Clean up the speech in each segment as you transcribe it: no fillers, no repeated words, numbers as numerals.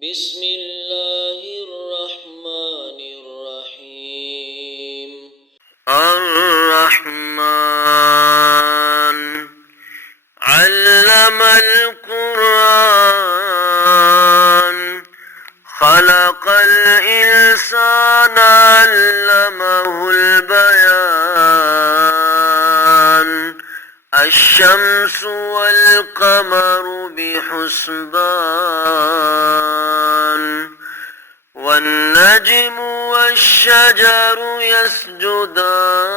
بسم الله الرحمن الرحيم. الرحمن علم القرآن خلق الإنسان علمه البيان الشمس والقمر بحسبان والنجم والشجر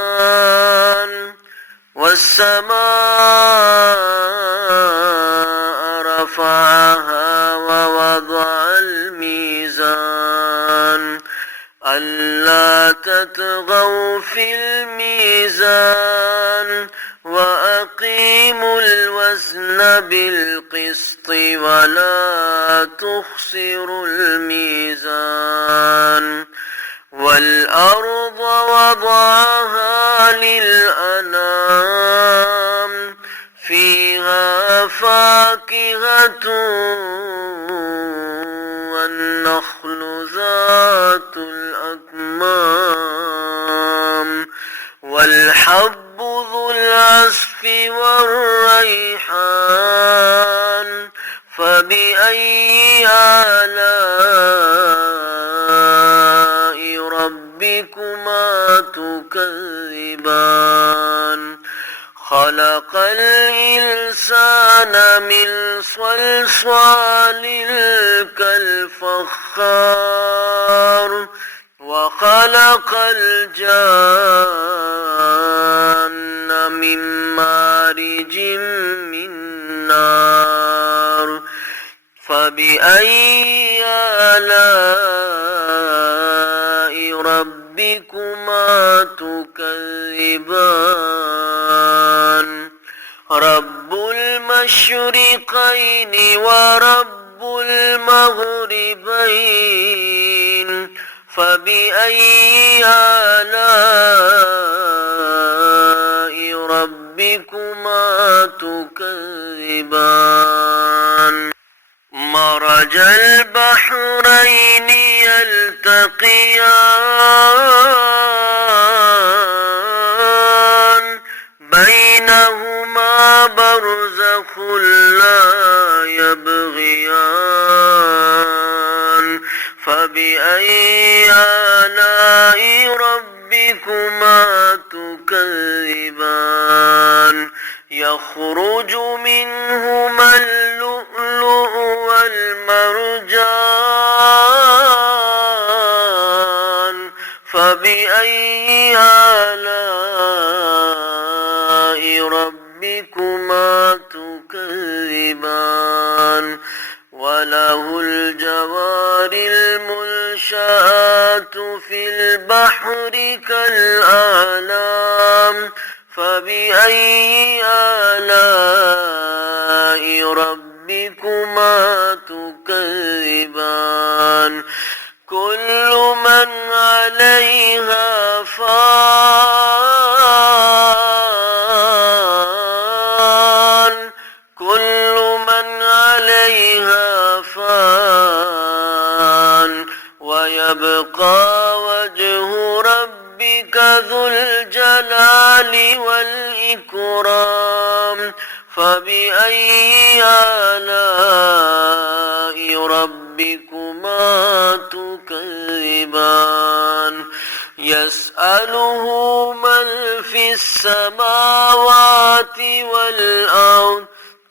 يسجدان والسماء رفعها ووضع الميزان ألا تطغوا في الميزان وأقيموا الوزن بالقسط ولا تخسروا الميزان والأرض وضعها للأنام فيها فاكهة والنخل ذات الأكمام والحب ذو العصف والريحان فبأي آلاء ربكما تكذبان خلق الإنسان من صلصال كالفخار وخلق الجان من مارج من نار فبأي آلاء ربكما تكذبان رب المشرقين ورب المغربين فبأي آلاء ربكما تكذبان مرج البحرين يلتقيان بينهما برزخ لا يبغيان فبأي آلاء ربكما تكذبان يخرج منهما اللؤلؤ والمرجان فبأي آلاء ربكما تكذبان وله الجوار المنشآت في البحر كالأعلام فبأي آلاء ربكما تكذبان كل من عليها فان كل من عليها فان ويبقى وجه ربك ذو الجلال والإكرام فبأي آلاء ربكما تكذبان يسأله من في السماوات والأرض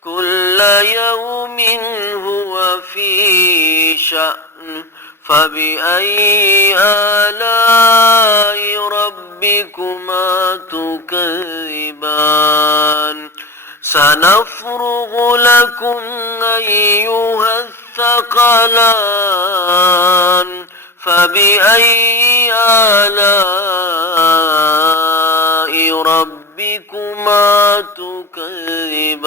كل يوم هو في شأن فبأي آلاء ربكما تكذبان سنفرغ لكم أيها الثقلان فبأي آلاء ربكما تكذبان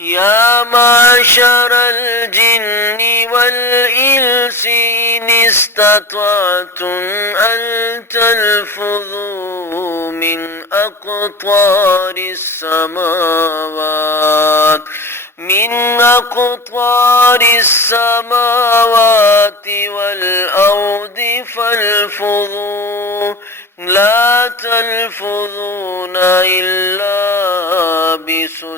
يا معشر الجن والإنس إن استطعتم أن تنفذوا من أقطار السماوات من أقطار السماوات والأرض فالفظوا لا تلفظون إلا بسلطان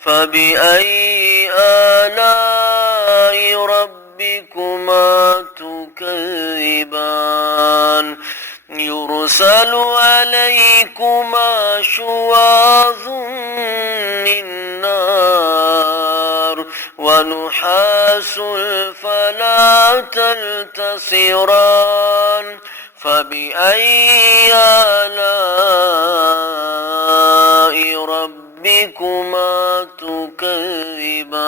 فبأي آلاء ربكما تكذبان يرسل عليكما شواظ من نار ونحاس فلا تنتصران فبأي آلاء ربكما تكذبان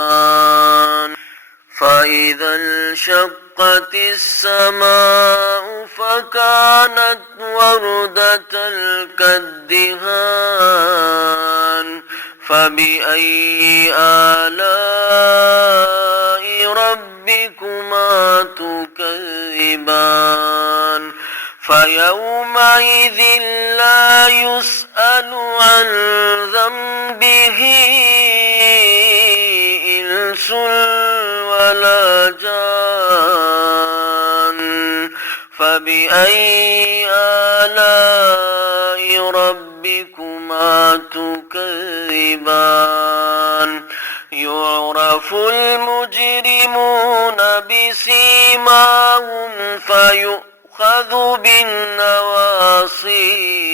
فإذا انشقت السماء فكانت وردة كالدهان فبأي آلاء ربكما تكذبان فيومئذ لا يسأل عن ذنبه إنس ولا جان فبأي آلاء ربكما تكذبان يعرف المجرمون بسيماهم فيؤخذ بالنواصي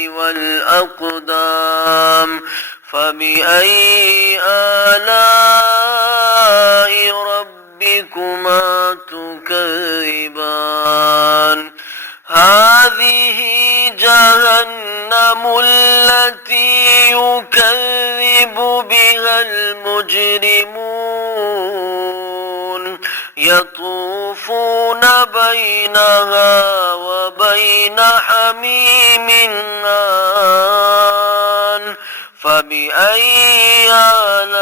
والأقدام فبأي آلاء ربكما تكذبان هذه جهنم التي يكذب بها المجرمون يطوفون بينها وبين حميم آن فبأي آلاء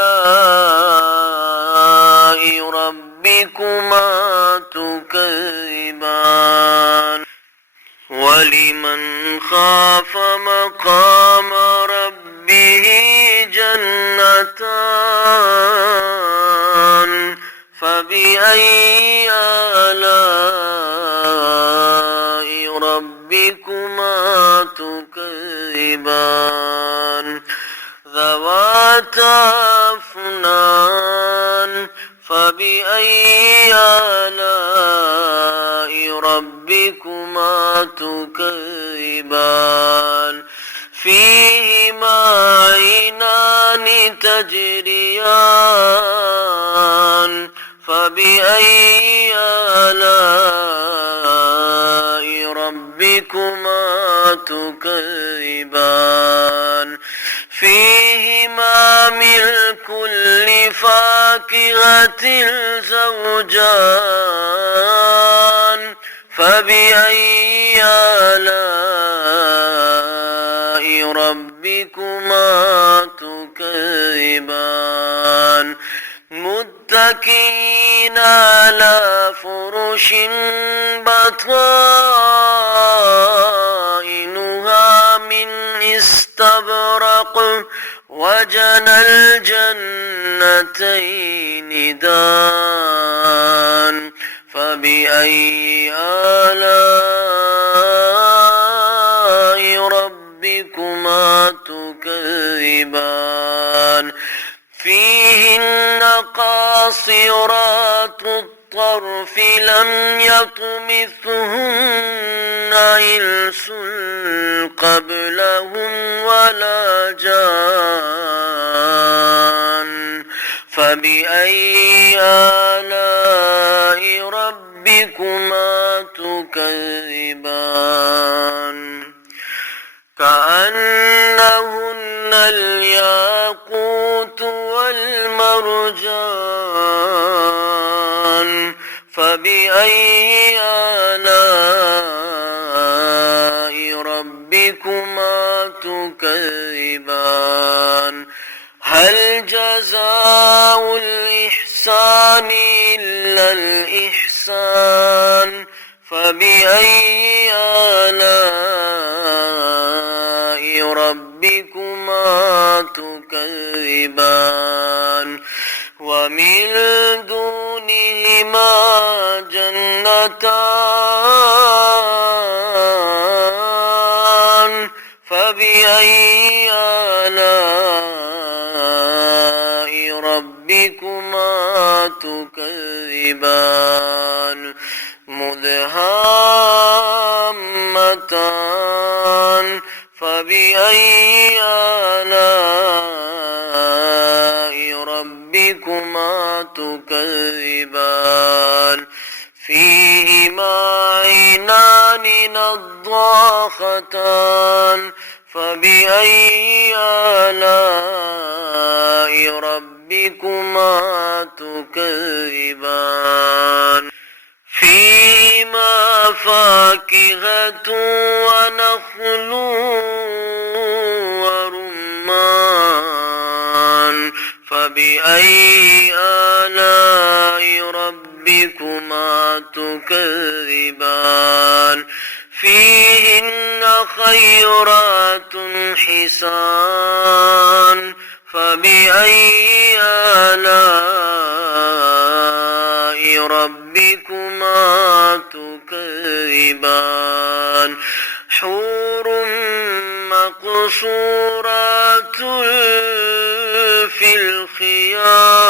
ربكما تكذبان ولمن خاف مقام ربه جنتان فبأي آلاء ربكما تكذبان ذواتا أفنان فبأي آلاء ربكما تكذبان فيهما عينان تجريان فبأي آلاء ربكما تكذبان فيهما من كل فاكهة زوجان فبأي آلاء ربكما تكذبان متكئين على فرش بطائنها من استبرق وجنى الجنتين دان فبأي آلاء ربكما تكذبان فيهن قاصرات الطرف لم يطمثهن إنس قبلهم ولا جان فبأي آلاء ربكما تكذبان كأنهن الياقوت والمرجان فبأي آلاء ربكما تكذبان هل جزاء الإحسان إلا الإحسان فبأي آلاء ربكما تكذبان ومن دونهما جنتان فبأي آلاء ربكما تكذبان مدهامتان فبأي آلاء ربكما تكذبان فيهما عينان نضاختان فبأي آلاء ربكما تكذبان فيهما فاكهة ونخل ورمان فبأي آلاء ربكما تكذبان فيهن خيرات حسان فبأي آلاء ربكما تكذبان حور مقصورات في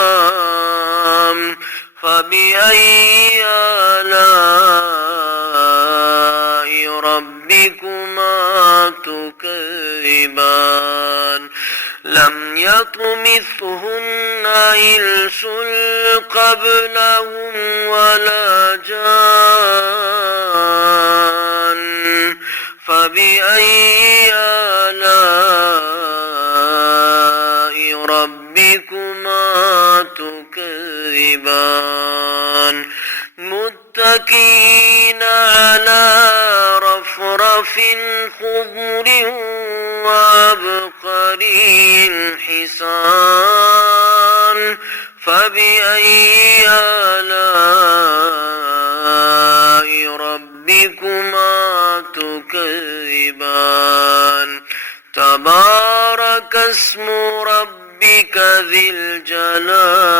الخيام فبأي آلاء ربكما تكذبان لم يطمثهن إنس قبلهم ولا جان فبأي آلاء ربكما تكذبان متكئين على رفرف خضر وعبقري حسان فبأي آلاء ربكما تكذبان تبارك اسم ربك ذي الجلال